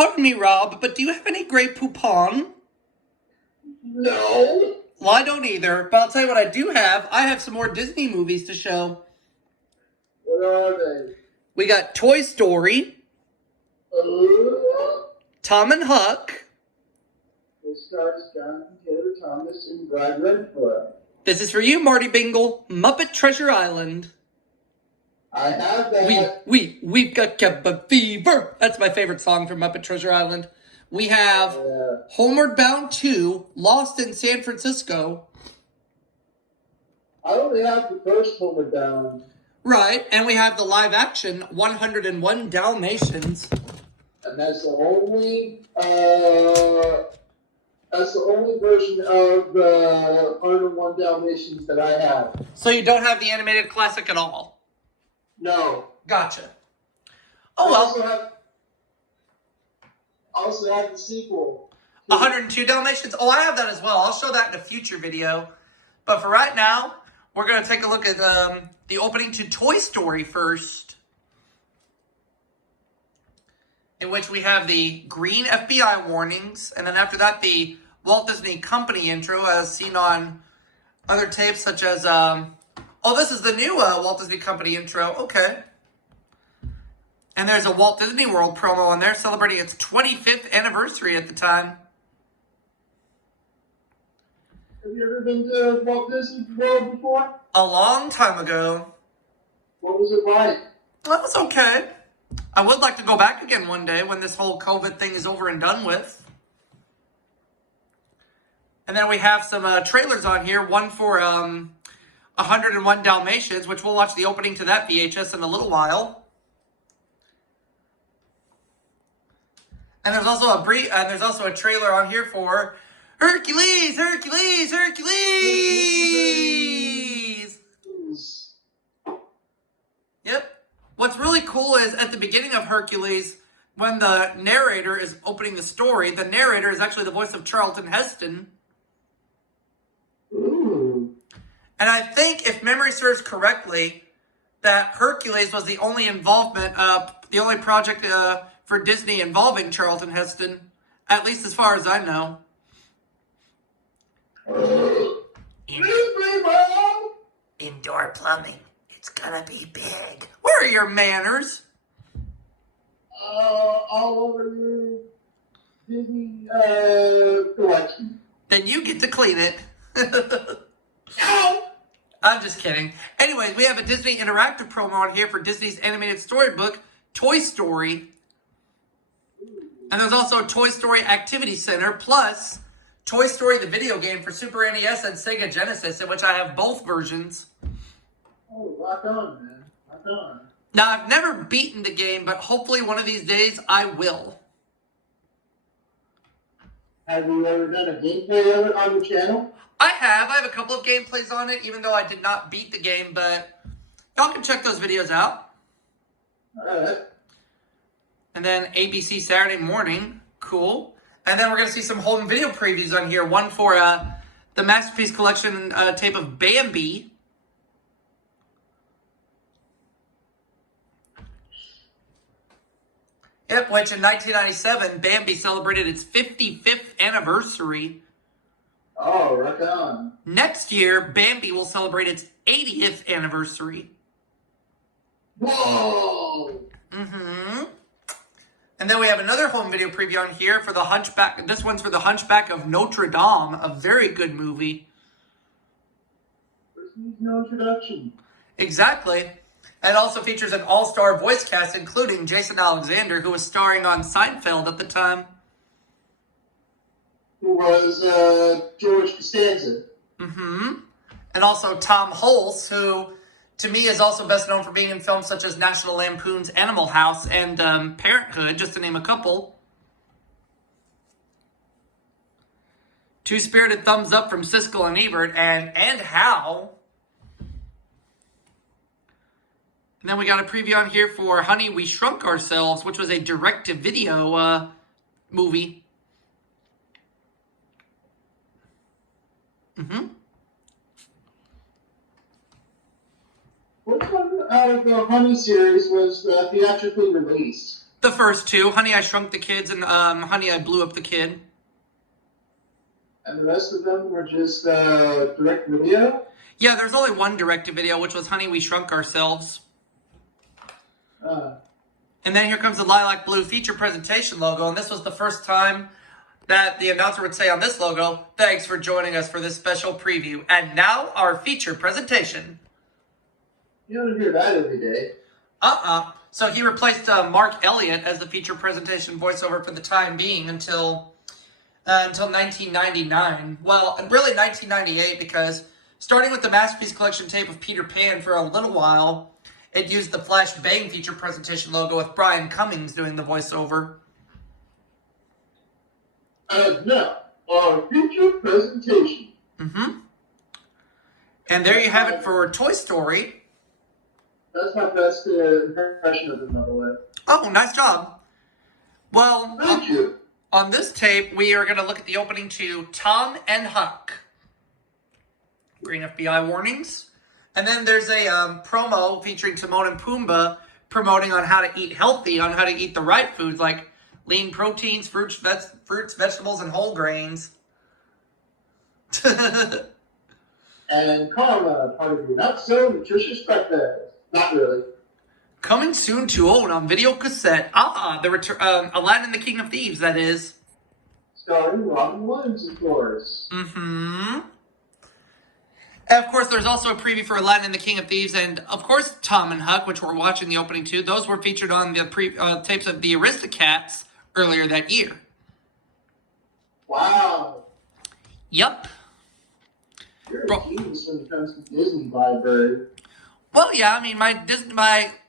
Pardon me, Rob, but do you have any Grey Poupon? No. Well, I don't either, but I'll tell you what I do have. I have some more Disney movies to show. What are they? We got Toy Story, Uh, Tom and Huck. This stars Jonathan Taylor Thomas and Brad Redfoot. This is for you, Marty Bingle. Muppet Treasure Island. I have that. We've got cabin fever. That's my favorite song from Muppet Treasure Island. We have Homeward Bound II, Lost in San Francisco. I only have the first Homeward Bound. Right, and we have the live action 101 Dalmatians. And that's the only version of the 101 Dalmatians that I have. So you don't have the animated classic at all? No. Gotcha. Oh well. I also have the sequel. 102 Dalmatians? Oh, I have that as well. I'll show that in a future video. But for right now, we're going to take a look at the opening to Toy Story first. In which we have the green FBI warnings. And then after that, the Walt Disney Company intro as seen on other tapes such as... oh, this is the new Walt Disney Company intro. Okay. And there's a Walt Disney World promo in there celebrating its 25th anniversary at the time. Have you ever been to Walt Disney World before? A long time ago. What was it like? That was okay. I would like to go back again one day when this whole COVID thing is over and done with. And then we have some trailers on here. One for 101 Dalmatians, which we'll watch the opening to that VHS in a little while. And there's also a trailer on here for Hercules, Hercules, Hercules. Yep. What's really cool is at the beginning of Hercules, when the narrator is opening the story, the narrator is actually the voice of Charlton Heston. Ooh. And I think, if memory serves correctly, that Hercules was the only project for Disney involving Charlton Heston, at least as far as I know. Indoor plumbing. It's gonna be big. Where are your manners? All over your Disney collection. Then you get to clean it. Ow! I'm just kidding. Anyways, we have a Disney interactive promo on here for Disney's animated storybook, Toy Story. And there's also a Toy Story Activity Center, plus Toy Story the video game for Super NES and Sega Genesis, in which I have both versions. Oh, rock on, man. Rock on. Now, I've never beaten the game, but hopefully one of these days I will. Have you ever done a gameplay of it on the channel? I have a couple of gameplays on it, even though I did not beat the game, but y'all can check those videos out. Alright. And then ABC Saturday Morning. Cool. And then we're going to see some home video previews on here. One for the Masterpiece Collection tape of Bambi. Yep, which in 1997, Bambi celebrated its 55th anniversary. Oh, rock on. Next year, Bambi will celebrate its 80th anniversary. Whoa! Mm-hmm. And then we have another home video preview on here for the Hunchback. This one's for the Hunchback of Notre Dame, a very good movie. First needs no introduction. Exactly. And it also features an all-star voice cast, including Jason Alexander, who was starring on Seinfeld at the time. Who was George Costanza. Mm-hmm. And also Tom Hulce, who, to me, is also best known for being in films such as National Lampoon's Animal House and Parenthood, just to name a couple. Two spirited thumbs up from Siskel and Ebert, and Hal. And then we got a preview on here for Honey, We Shrunk Ourselves, which was a direct-to-video movie. Mm-hmm. Which one out of the Honey series was theatrically released? The first two, Honey, I Shrunk the Kids and Honey, I Blew Up the Kid. And the rest of them were just direct video? Yeah, there's only one direct-to-video, which was Honey, We Shrunk Ourselves. And then here comes the Lilac Blue feature presentation logo, and this was the first time that the announcer would say on this logo, "Thanks for joining us for this special preview. And now, our feature presentation." You don't hear that every day. So he replaced Mark Elliott as the feature presentation voiceover for the time being until 1999. Well, really 1998, because starting with the Masterpiece Collection tape of Peter Pan for a little while, it used the Flash Bang feature presentation logo with Brian Cummings doing the voiceover. And now, our feature presentation. And there you have it for Toy Story. That's my best impression of it, by the way. Oh, nice job. Well, Thank you. On this tape, we are going to look at the opening to Tom and Huck. Green FBI warnings. And then there's a promo featuring Timon and Pumbaa promoting on how to eat healthy, on how to eat the right foods like lean proteins, fruits, vegetables, and whole grains. And Karma, part of your not so nutritious breakfast. Not really. Coming soon to own on video cassette. The return, Aladdin the King of Thieves, that is. Starring Robin Williams, of course. And of course, there's also a preview for Aladdin and the King of Thieves, and of course, Tom and Huck, which we're watching the opening to. Those were featured on the tapes of the Aristocats earlier that year. Wow. Yup. You're a genius when it comes to Disney library. Well, yeah, I mean, my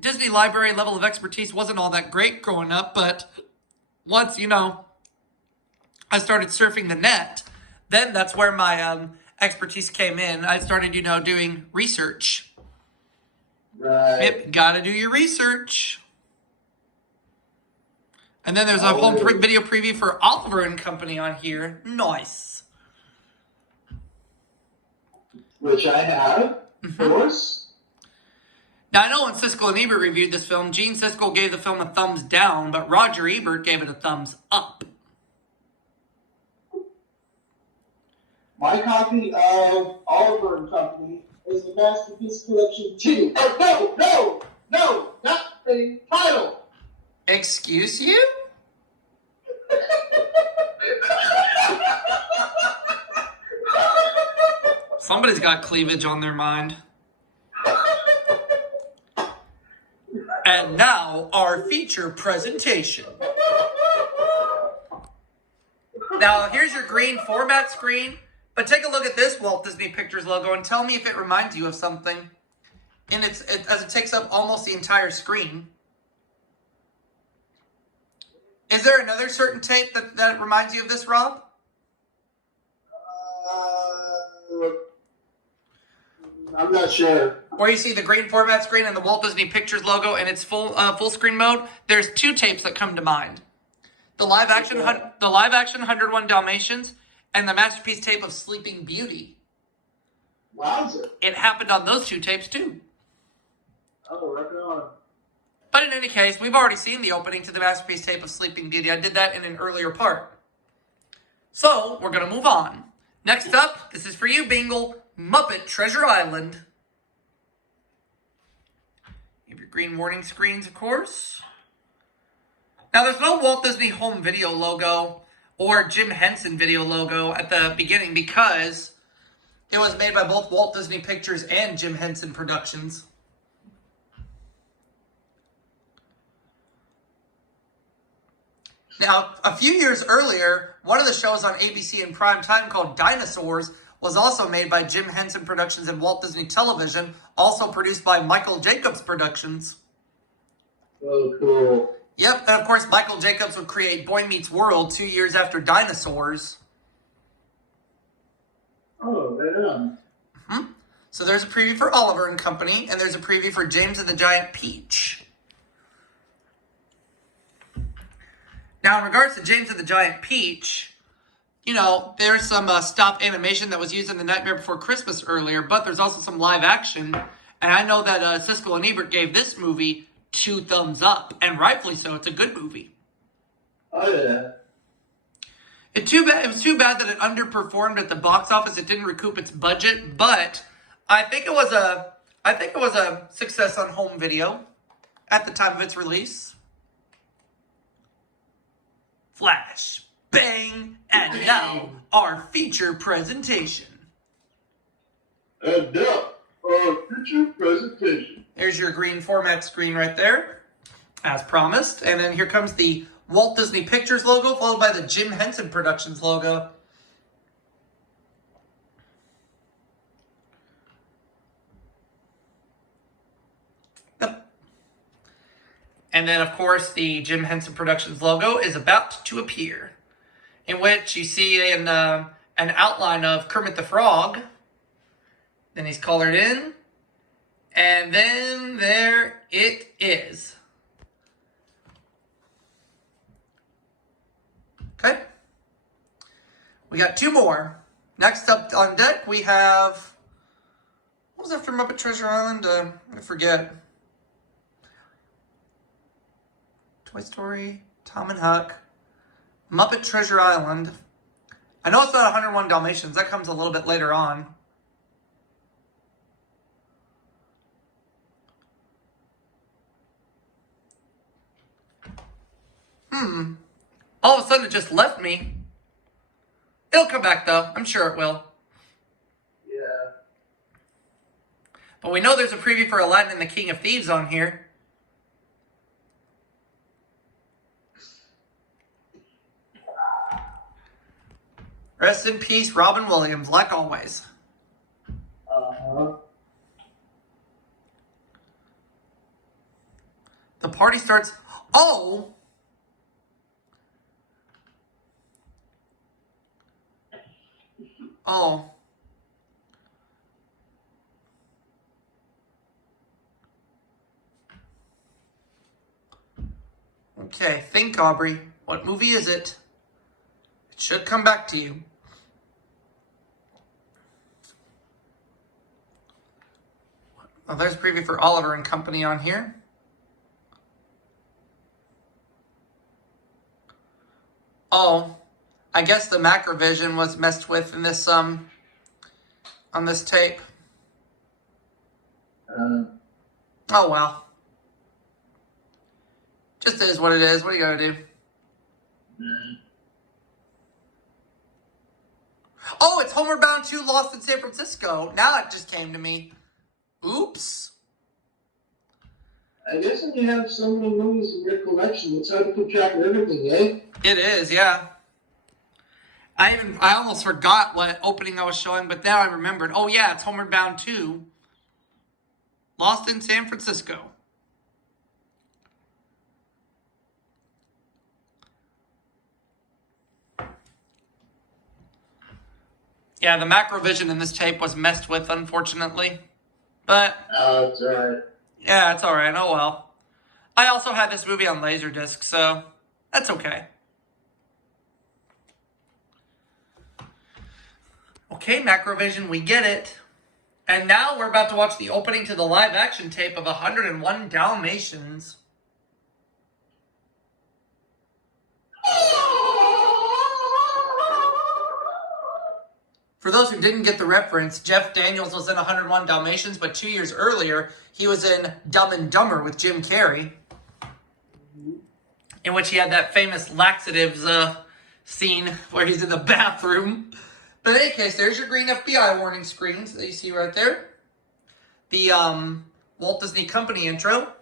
Disney library level of expertise wasn't all that great growing up, but once, I started surfing the net, then that's where my expertise came in. I started, doing research. Right. Yep, gotta do your research. And then there's a whole video preview for Oliver and Company on here. Nice. Which I have, of course. Now, I know when Siskel and Ebert reviewed this film, Gene Siskel gave the film a thumbs down, but Roger Ebert gave it a thumbs up. My copy of Oliver and Company is the Masterpiece Collection 2. Oh, no, not the title. Excuse you? Somebody's got cleavage on their mind. And now, our feature presentation. Now, here's your green format screen, but take a look at this Walt Disney Pictures logo and tell me if it reminds you of something. And as it takes up almost the entire screen. Is there another certain tape that reminds you of this, Rob? I'm not sure. Where you see the green format screen and the Walt Disney Pictures logo and its full screen mode, there's two tapes that come to mind. The live action 101 Dalmatians and the Masterpiece tape of Sleeping Beauty. Wowzer. It happened on those two tapes too. Oh, right on. But in any case, we've already seen the opening to the Masterpiece tape of Sleeping Beauty. I did that in an earlier part. So, we're going to move on. Next up, this is for you, Bingle, Muppet Treasure Island. You have your green warning screens, of course. Now, there's no Walt Disney Home Video logo or Jim Henson Video logo at the beginning because it was made by both Walt Disney Pictures and Jim Henson Productions. Now, a few years earlier, one of the shows on ABC in prime time called Dinosaurs was also made by Jim Henson Productions and Walt Disney Television, also produced by Michael Jacobs Productions. Oh, cool. Yep, and of course, Michael Jacobs would create Boy Meets World 2 years after Dinosaurs. Oh, right on. So there's a preview for Oliver and Company, and there's a preview for James and the Giant Peach. Now, in regards to James and the Giant Peach, there's some stop animation that was used in The Nightmare Before Christmas earlier, but there's also some live action. And I know that Siskel and Ebert gave this movie 2 thumbs up, and rightfully so. It's a good movie. Oh yeah. It was too bad that it underperformed at the box office. It didn't recoup its budget, but I think it was a success on home video at the time of its release. Flash, bang, and now our feature presentation. And now our feature presentation. There's your green format screen right there, as promised. And then here comes the Walt Disney Pictures logo, followed by the Jim Henson Productions logo. Yep. And then, of course, the Jim Henson Productions logo is about to appear, in which you see an outline of Kermit the Frog. Then he's colored in. And then there it is. Okay. We got 2 more. Next up on deck, we have... What was after Muppet Treasure Island? I forget. Toy Story, Tom and Huck, Muppet Treasure Island. I know it's not 101 Dalmatians. That comes a little bit later on. All of a sudden it just left me. It'll come back though. I'm sure it will. Yeah. But we know there's a preview for Aladdin and the King of Thieves on here. Rest in peace, Robin Williams, like always. The party starts... Oh! Oh. Okay, think, Aubrey. What movie is it? It should come back to you. Well, there's a preview for Oliver and Company on here. Oh, I guess the macrovision was messed with in this on this tape. Oh well. Just is what it is. What are you gonna do? Oh, it's Homeward Bound II, Lost in San Francisco. Now it just came to me. Oops. I guess when you have so many movies in your collection, it's hard to keep track of everything, eh? It is, yeah. I almost forgot what opening I was showing, but now I remembered. Oh yeah, it's Homeward Bound II, Lost in San Francisco. Yeah, the macrovision in this tape was messed with, unfortunately. But... Oh, it's alright. Yeah, it's alright. Oh well. I also had this movie on Laserdisc, so that's okay. Okay, macrovision, we get it. And now we're about to watch the opening to the live-action tape of 101 Dalmatians. For those who didn't get the reference, Jeff Daniels was in 101 Dalmatians, but 2 years earlier, he was in Dumb and Dumber with Jim Carrey, in which he had that famous laxatives scene where he's in the bathroom. But in any case, there's your green FBI warning screens that you see right there. The Walt Disney Company intro.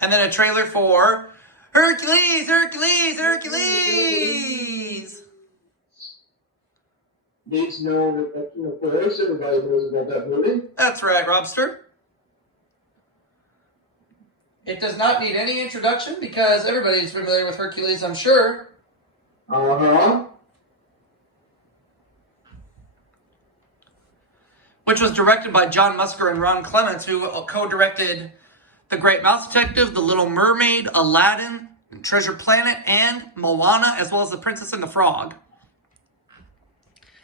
And then a trailer for Hercules, Hercules, Hercules! Needs to know that, first, everybody knows about that movie. That's right, Robster. It does not need any introduction because everybody's familiar with Hercules, I'm sure. Uh-huh. Which was directed by John Musker and Ron Clements, who co-directed The Great Mouse Detective, The Little Mermaid, Aladdin, Treasure Planet, and Moana, as well as The Princess and the Frog.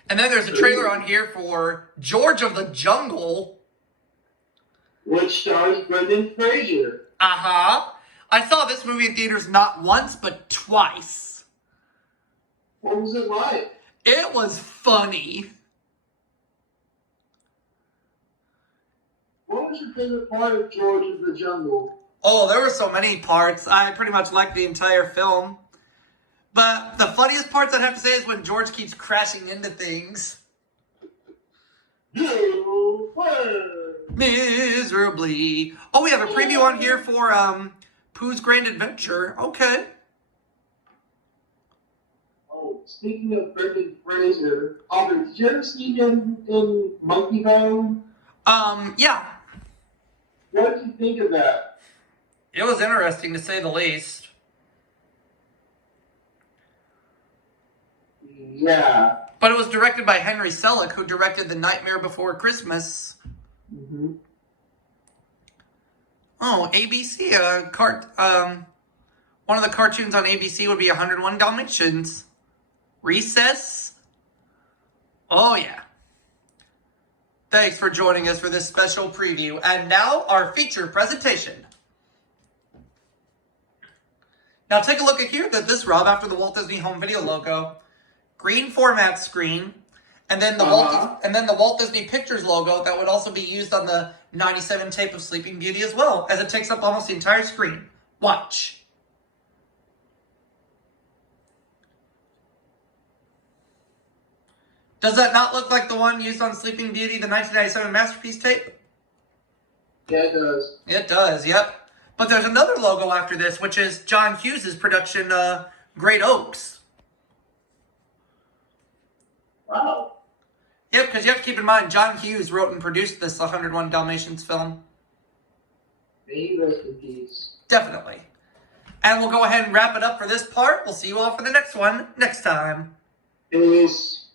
And then there's a trailer on here for George of the Jungle. which stars Brendan Fraser. Uh-huh. I saw this movie in theaters not once, but twice. What was it like? It was funny. What was your favorite part of George of the Jungle? Oh, there were so many parts. I pretty much liked the entire film. But the funniest parts I'd have to say is when George keeps crashing into things. You win. Miserably. Oh, we have a preview on here for Pooh's Grand Adventure. Okay. Oh, speaking of Brendan Fraser, Aubrey, did you ever see him in Monkey Bone? Yeah. What did you think of that? It was interesting to say the least. Yeah. But it was directed by Henry Selick, who directed The Nightmare Before Christmas. Mm-hmm. Oh, ABC. One of the cartoons on ABC would be 101 Dalmatians. Recess. Oh, yeah. Thanks for joining us for this special preview. And now, our feature presentation. Now, take a look at here. This, Rob, after the Walt Disney Home Video logo. Green format screen. And then the Walt Disney Pictures logo that would also be used on the 97 tape of Sleeping Beauty as well, as it takes up almost the entire screen. Watch. Does that not look like the one used on Sleeping Beauty, the 1997 Masterpiece tape? Yeah, it does. It does, yep. But there's another logo after this, which is John Hughes' production, Great Oaks. Wow. Yep, because you have to keep in mind, John Hughes wrote and produced this 101 Dalmatians film. May he rest in peace. Definitely. And we'll go ahead and wrap it up for this part. We'll see you all for the next one next time. Peace.